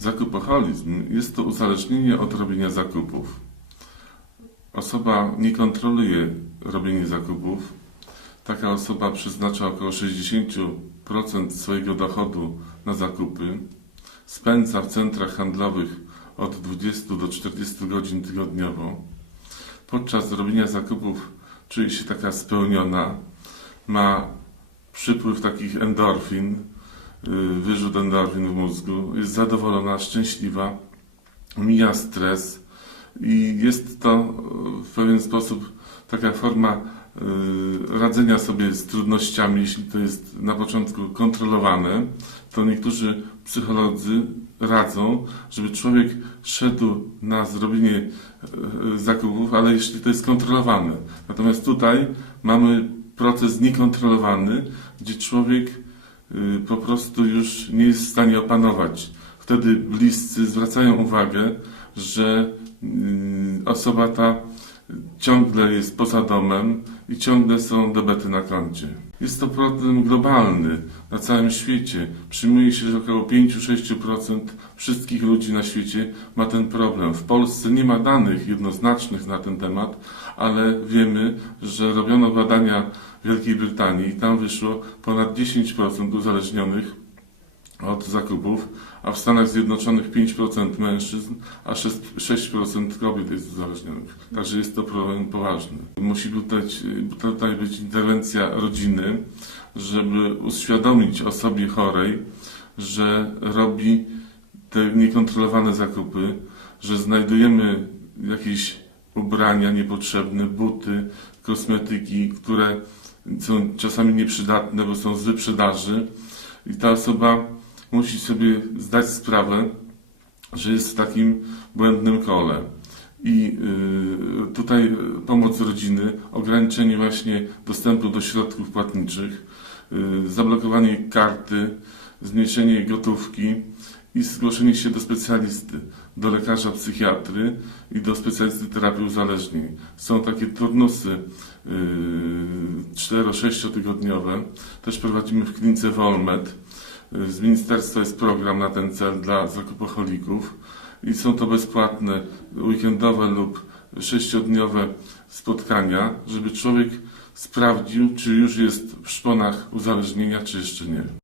Zakupoholizm jest to uzależnienie od robienia zakupów. Osoba nie kontroluje robienia zakupów. Taka osoba przeznacza około 60% swojego dochodu na zakupy. Spędza w centrach handlowych od 20 do 40 godzin tygodniowo. Podczas robienia zakupów czuje się taka spełniona. Ma przypływ takich endorfin, wyrzut endorfin w mózgu. Jest zadowolona, szczęśliwa. Mija stres i jest to y, w pewien sposób taka forma y, radzenia sobie z trudnościami, jeśli to jest na początku kontrolowane, to niektórzy psycholodzy radzą, żeby człowiek szedł na zrobienie y, zakupów, ale jeśli to jest kontrolowane. Natomiast tutaj mamy proces niekontrolowany, gdzie człowiek y, po prostu już nie jest w stanie opanować. Wtedy bliscy zwracają uwagę, że y, osoba ta ciągle jest poza domem i ciągle są debety na koncie. Jest to problem globalny na całym świecie. Przyjmuje się, że około 5-6% wszystkich ludzi na świecie ma ten problem. W Polsce nie ma danych jednoznacznych na ten temat, ale wiemy, że robiono badania w Wielkiej Brytanii i tam wyszło ponad 10% uzależnionych od zakupów, a w Stanach Zjednoczonych 5% mężczyzn, a 6%, 6% kobiet jest uzależnionych. Także jest to problem poważny. Musi tutaj, być interwencja rodziny, żeby uświadomić osobie chorej, że robi te niekontrolowane zakupy, że znajdujemy jakieś ubrania niepotrzebne, buty, kosmetyki, które są czasami nieprzydatne, bo są z wyprzedaży i ta osoba musi sobie zdać sprawę, że jest w takim błędnym kole. I y, tutaj pomoc rodziny, ograniczenie właśnie dostępu do środków płatniczych, y, zablokowanie karty, zmniejszenie gotówki i zgłoszenie się do specjalisty, do lekarza psychiatry i do specjalisty terapii uzależnień. Są takie turnusy yy, 4-6 tygodniowe. Też prowadzimy w klinice Wolmed. Z ministerstwa jest program na ten cel dla zakupocholików i są to bezpłatne weekendowe lub sześciodniowe spotkania, żeby człowiek sprawdził, czy już jest w szponach uzależnienia, czy jeszcze nie.